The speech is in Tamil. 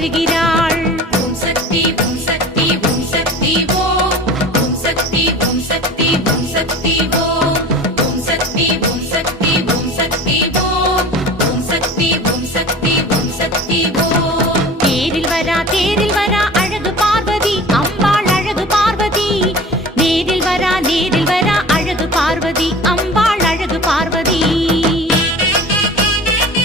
வருகிறாள். ஓம் சக்தி ஓம் சக்தி ஓம் சக்தி ஓம். ஓம் சக்தி ஓம் சக்தி ஓம் சக்தி ஓம். ஓம் சக்தி ஓம் சக்தி ஓம் சக்தி ஓம். ஓம் சக்தி ஓம் சக்தி ஓம் சக்தி ஓம்.